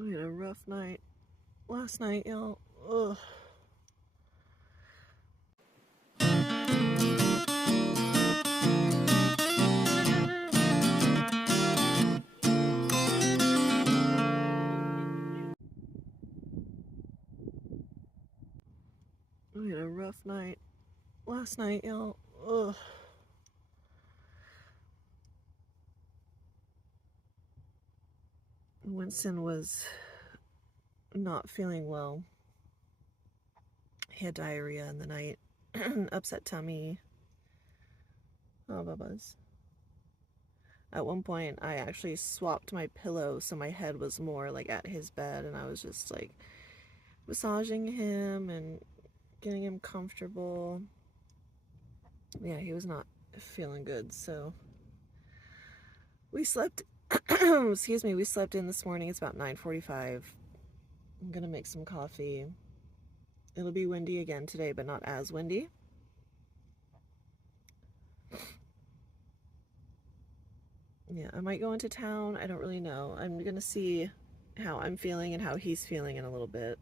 We had a rough night last night, y'all. Ugh. We had a rough night last night, y'all. Ugh. Wynston was not feeling well. He had diarrhea in the night, upset tummy, oh, bubba's. At one point, I actually swapped my pillow so my head was more like at his bed, and I was just like massaging him and getting him comfortable. Yeah, he was not feeling good, so we slept excuse me, we slept in this morning. It's about 9:45. I'm gonna make some coffee. It'll be windy again today, but not as windy. Yeah, I might go into town. I don't really know. I'm gonna see how I'm feeling and how he's feeling in a little bit.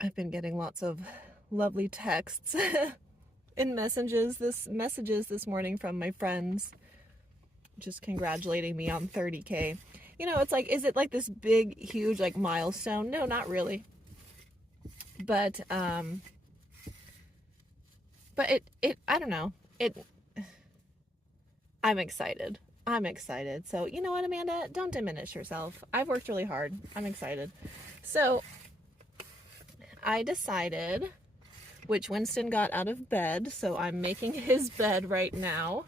I've been getting lots of lovely texts and messages this morning from my friends, just congratulating me on 30K. You know, it's like, is it like this big, huge, like milestone? No, not really. But it I don't know. I'm excited. I'm excited. So, you know what, Amanda? Don't diminish yourself. I've worked really hard. I'm excited. So, I decided, which Wynston got out of bed, so I'm making his bed right now.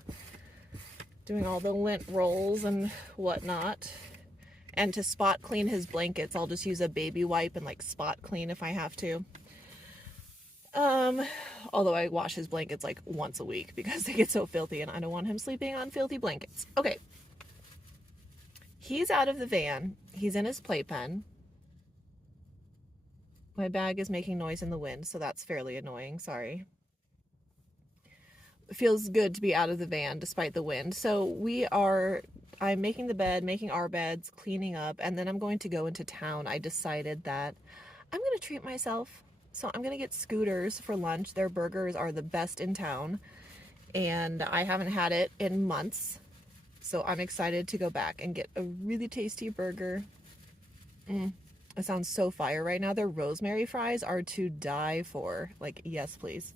Doing all the lint rolls and whatnot. And to spot clean his blankets, I'll just use a baby wipe and like spot clean if I have to. Although I wash his blankets like once a week because they get so filthy and I don't want him sleeping on filthy blankets. Okay. He's out of the van. He's in his playpen. My bag is making noise in the wind, so that's fairly annoying. Sorry. It feels good to be out of the van despite the wind. So I'm making the bed, making our beds, cleaning up, and then I'm going to go into town. I decided that I'm going to treat myself. So I'm going to get Scooters for lunch. Their burgers are the best in town, and I haven't had it in months. So I'm excited to go back and get a really tasty burger. It sounds so fire right now. Their rosemary fries are to die for. Like, yes, please.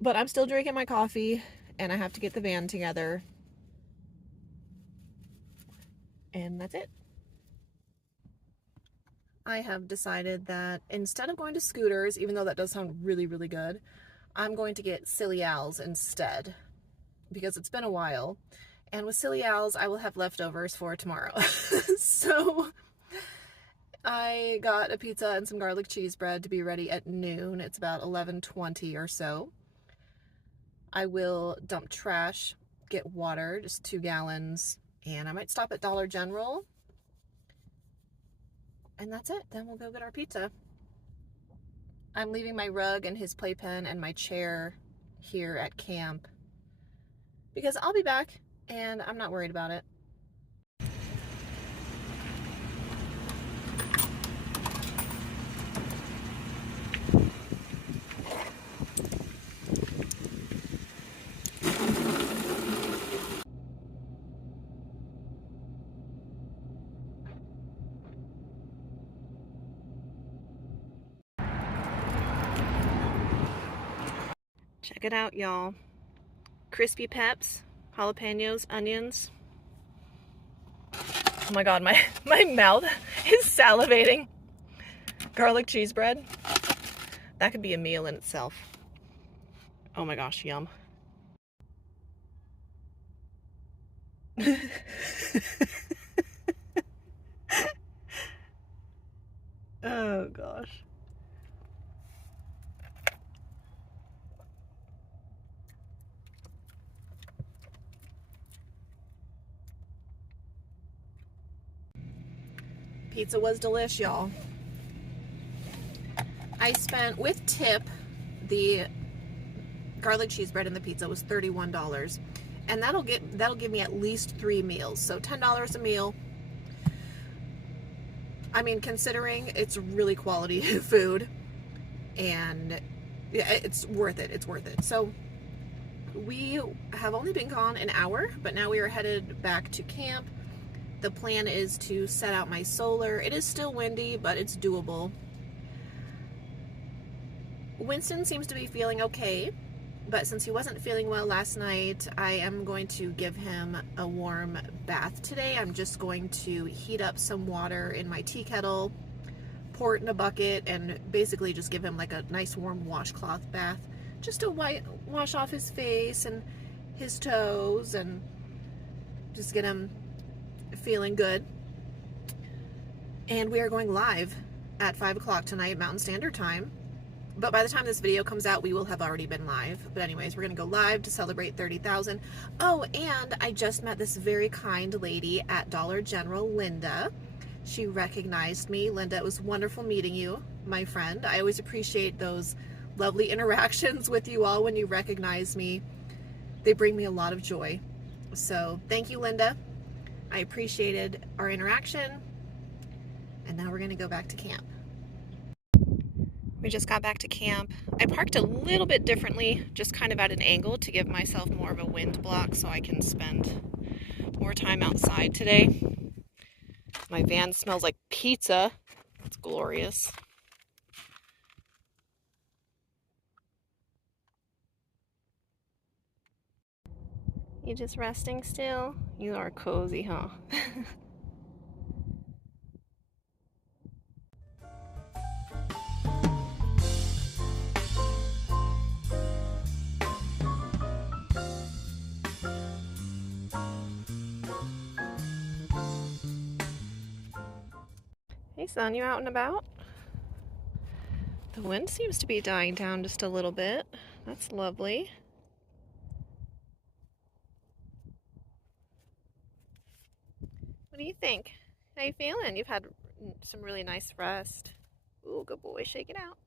But I'm still drinking my coffee, and I have to get the van together. And that's it. I have decided that instead of going to Scooters, even though that does sound really, really good, I'm going to get Silly Al's instead, because it's been a while. And with Silly Al's, I will have leftovers for tomorrow. So I got a pizza and some garlic cheese bread to be ready at noon. It's about 11:20 or so. I will dump trash, get water, just 2 gallons, and I might stop at Dollar General. And that's it. Then we'll go get our pizza. I'm leaving my rug and his playpen and my chair here at camp because I'll be back and I'm not worried about it. Check it out, y'all. Crispy peps, jalapenos, onions. Oh my god, my mouth is salivating. Garlic cheese bread. That could be a meal in itself. Oh my gosh, yum. Oh gosh. Pizza was delish, y'all. I spent, with tip, the garlic cheese bread and the pizza was $31. And that'll give me at least 3 meals. So $10 a meal. I mean, considering it's really quality food, and yeah, it's worth it. It's worth it. So we have only been gone an hour, but now we are headed back to camp. The plan is to set out my solar. It is still windy, but it's doable. Wynston seems to be feeling okay, but since he wasn't feeling well last night, I am going to give him a warm bath today. I'm just going to heat up some water in my tea kettle, pour it in a bucket, and basically just give him like a nice warm washcloth bath, just to wash off his face and his toes and just get him feeling good. And we are going live at 5 o'clock tonight, Mountain Standard Time. But by the time this video comes out, we will have already been live. But anyways, we're going to go live to celebrate 30,000. Oh, and I just met this very kind lady at Dollar General, Linda. She recognized me. Linda, it was wonderful meeting you, my friend. I always appreciate those lovely interactions with you all when you recognize me. They bring me a lot of joy. So thank you, Linda. I appreciated our interaction. And now we're going to go back to camp. We just got back to camp. I parked a little bit differently, just kind of at an angle to give myself more of a wind block so I can spend more time outside today. My van smells like pizza. It's glorious. You just resting still? You are cozy, huh? Hey son, you out and about? The wind seems to be dying down just a little bit. That's lovely. What do you think? How you feeling? You've had some really nice rest. Ooh, good boy, shake it out.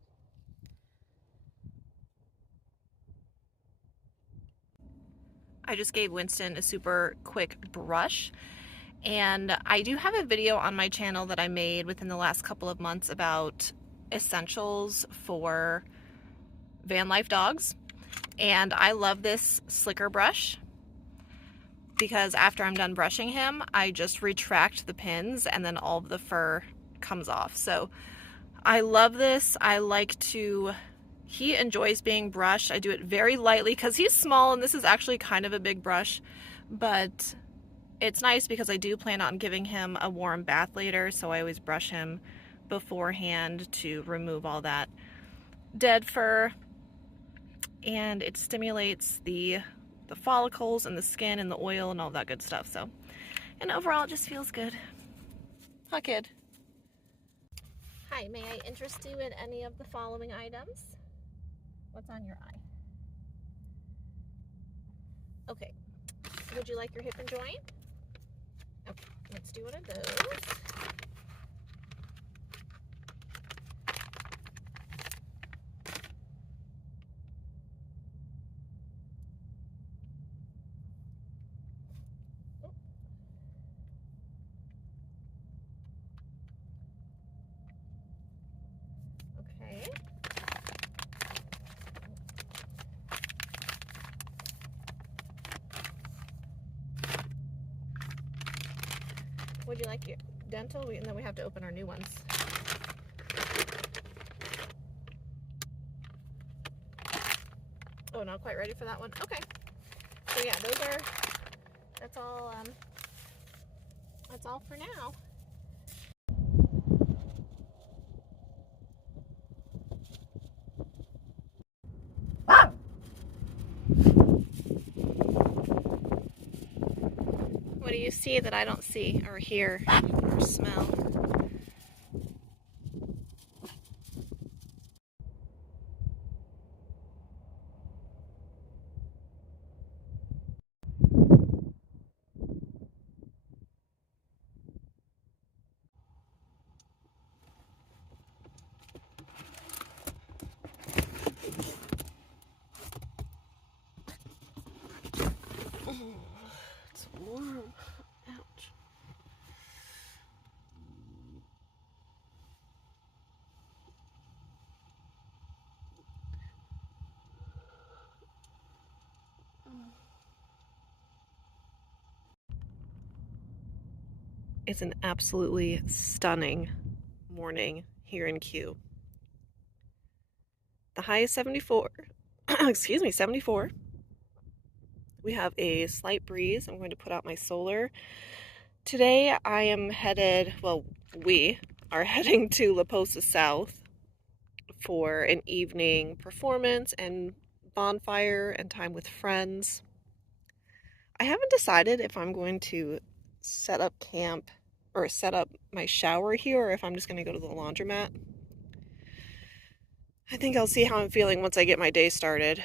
I just gave Wynston a super quick brush. And I do have a video on my channel that I made within the last couple of months about essentials for van life dogs. And I love this slicker brush because after I'm done brushing him, I just retract the pins and then all of the fur comes off. So I love this. I like to, he enjoys being brushed. I do it very lightly because he's small and this is actually kind of a big brush, but it's nice because I do plan on giving him a warm bath later, so I always brush him beforehand to remove all that dead fur. And it stimulates the follicles and the skin and the oil and all that good stuff. So, and overall it just feels good. Huh, kid? Hi, may I interest you in any of the following items? What's on your eye? Okay. Would you like your hip and joint? Okay, let's do one of those. Okay. Would you like your dental? And then we have to open our new ones. Oh, not quite ready for that one. Okay. So yeah, that's all for now. What do you see that I don't see or hear or smell? It's an absolutely stunning morning here in Kew. The high is 74. Excuse me, 74. We have a slight breeze. I'm going to put out my solar. Today I am headed, well, we are heading to La Posa South for an evening performance and bonfire and time with friends. I haven't decided if I'm going to set up camp or set up my shower here or if I'm just going to go to the laundromat. I think I'll see how I'm feeling once I get my day started.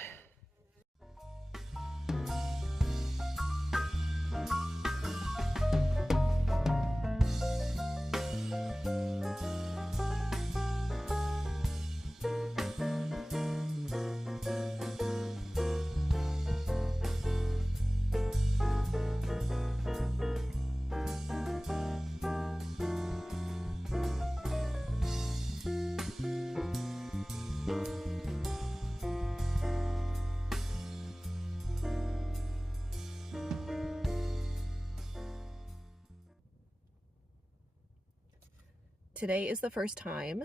Today is the first time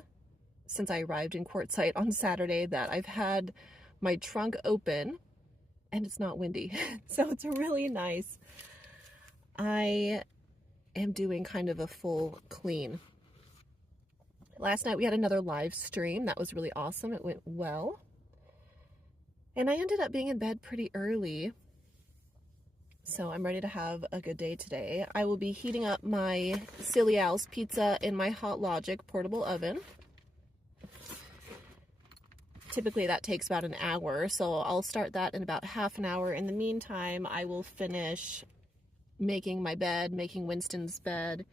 since I arrived in Quartzsite on Saturday that I've had my trunk open and it's not windy. So it's really nice. I am doing kind of a full clean. Last night we had another live stream. That was really awesome. It went well. And I ended up being in bed pretty early. So I'm ready to have a good day today. I will be heating up my Miscellaneous pizza in my Hot Logic portable oven. Typically that takes about an hour, so I'll start that in about half an hour. In the meantime, I will finish making my bed, making Wynston's bed.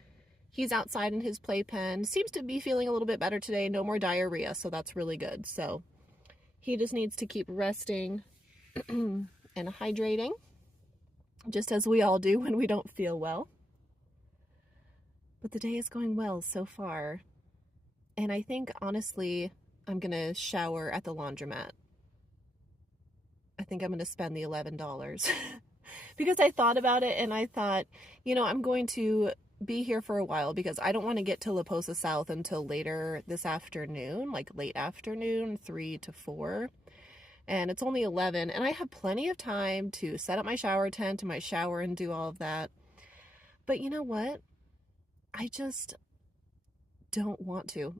He's outside in his playpen. Seems to be feeling a little bit better today. No more diarrhea, so that's really good. So he just needs to keep resting and hydrating, just as we all do when we don't feel well. But the day is going well so far. And I think, honestly, I'm going to shower at the laundromat. I think I'm going to spend the $11. Because I thought about it and I thought, you know, I'm going to be here for a while because I don't want to get to La Posa South until later this afternoon, like late afternoon, 3 to 4. And it's only 11 and I have plenty of time to set up my shower tent and my shower and do all of that. But you know what? I just don't want to.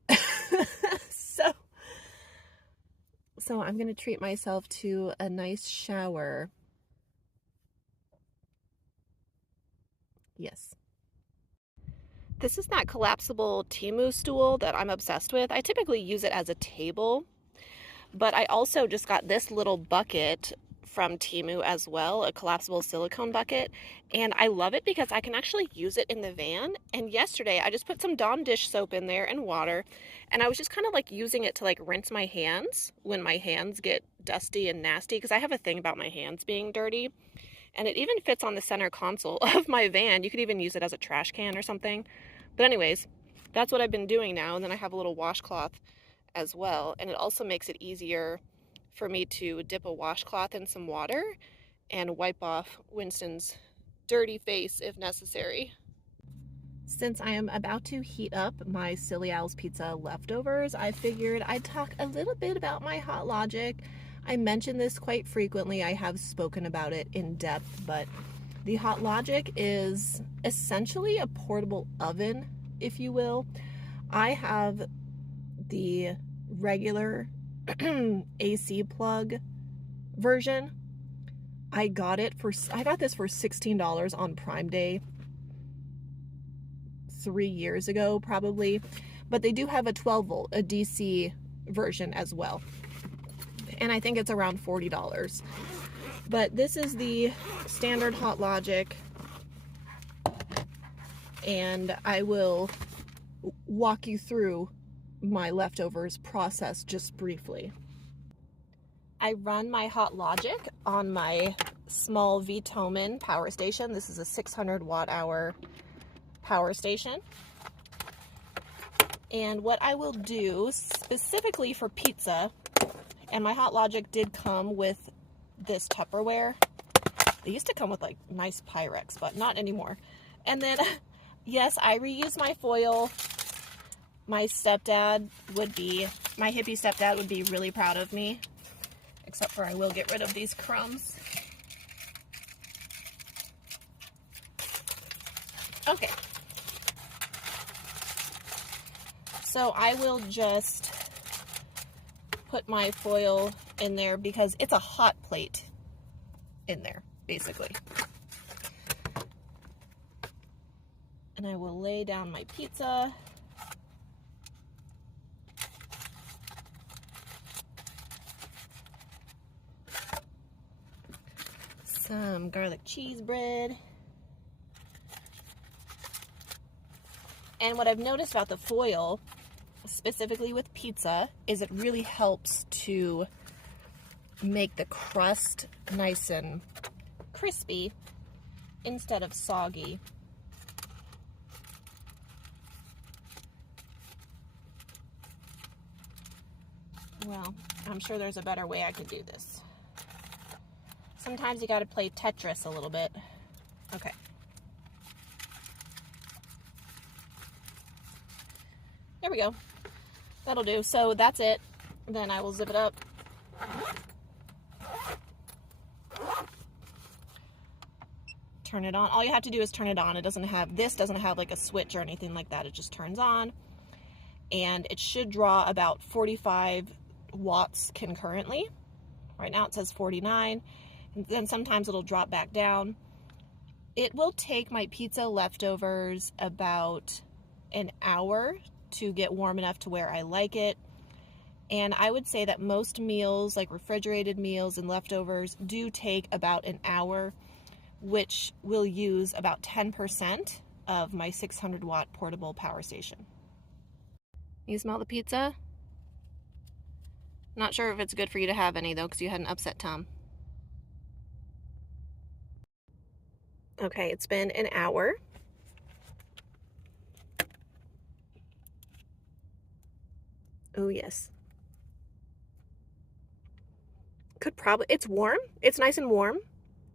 So I'm going to treat myself to a nice shower. Yes. This is that collapsible Temu stool that I'm obsessed with. I typically use it as a table, but I also just got this little bucket from Temu as well, a collapsible silicone bucket, and I love it because I can actually use it in the van. And yesterday I just put some Dawn dish soap in there and water, and I was just kind of like using it to like rinse my hands when my hands get dusty and nasty, because I have a thing about my hands being dirty. And it even fits on the center console of my van. You could even use it as a trash can or something. But anyways, that's what I've been doing now. And then I have a little washcloth as well. And it also makes it easier for me to dip a washcloth in some water and wipe off Wynston's dirty face if necessary. Since I am about to heat up my Miscellaneous pizza leftovers, I figured I'd talk a little bit about my Hot Logic. I mention this quite frequently. I have spoken about it in depth, but the Hot Logic is essentially a portable oven, if you will. I have the regular AC plug version. I got this for $16 on Prime Day 3 years ago probably, but they do have a 12 volt, a DC version as well, and I think it's around $40. But this is the standard Hot Logic, and I will walk you through my leftovers process just briefly. I run my Hot Logic on my small Vitomin power station. This is a 600 watt hour power station. And what I will do specifically for pizza, and my Hot Logic did come with this Tupperware. They used to come with like nice Pyrex, but not anymore. And then yes, I reuse my foil. My hippie stepdad would be really proud of me. Except for I will get rid of these crumbs. Okay. So I will just put my foil in there because it's a hot plate in there, basically. And I will lay down my pizza. Some garlic cheese bread. And what I've noticed about the foil, specifically with pizza, is it really helps to make the crust nice and crispy instead of soggy. Well, I'm sure there's a better way I could do this. Sometimes you gotta play Tetris a little bit. Okay. There we go. That'll do. So that's it. Then I will zip it up. Turn it on. All you have to do is turn it on. This doesn't have like a switch or anything like that. It just turns on. And it should draw about 45 watts concurrently. Right now it says 49. And then sometimes it'll drop back down. It will take my pizza leftovers about an hour to get warm enough to where I like it. And I would say that most meals, like refrigerated meals and leftovers, do take about an hour, which will use about 10% of my 600 watt portable power station. You smell the pizza? Not sure if it's good for you to have any though, because you had an upset tum. Okay, it's been an hour. Oh yes. It's warm. It's nice and warm.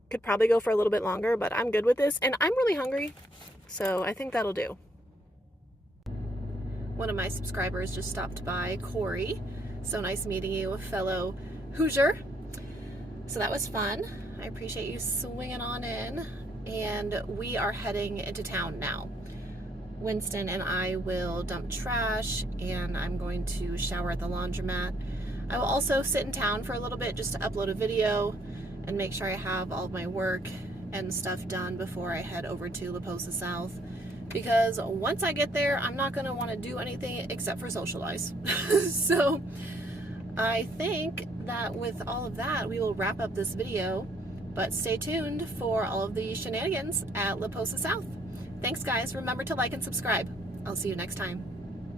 Could probably go for a little bit longer, but I'm good with this. And I'm really hungry, so I think that'll do. One of my subscribers just stopped by, Corey. So nice meeting you, a fellow Hoosier. So that was fun. I appreciate you swinging on in. And we are heading into town now. Wynston and I will dump trash, and I'm going to shower at the laundromat. I will also sit in town for a little bit just to upload a video and make sure I have all of my work and stuff done before I head over to La Posa South. Because once I get there, I'm not going to want to do anything except for socialize. So I think that with all of that, we will wrap up this video. But stay tuned for all of the shenanigans at La Posa South. Thanks, guys. Remember to like and subscribe. I'll see you next time.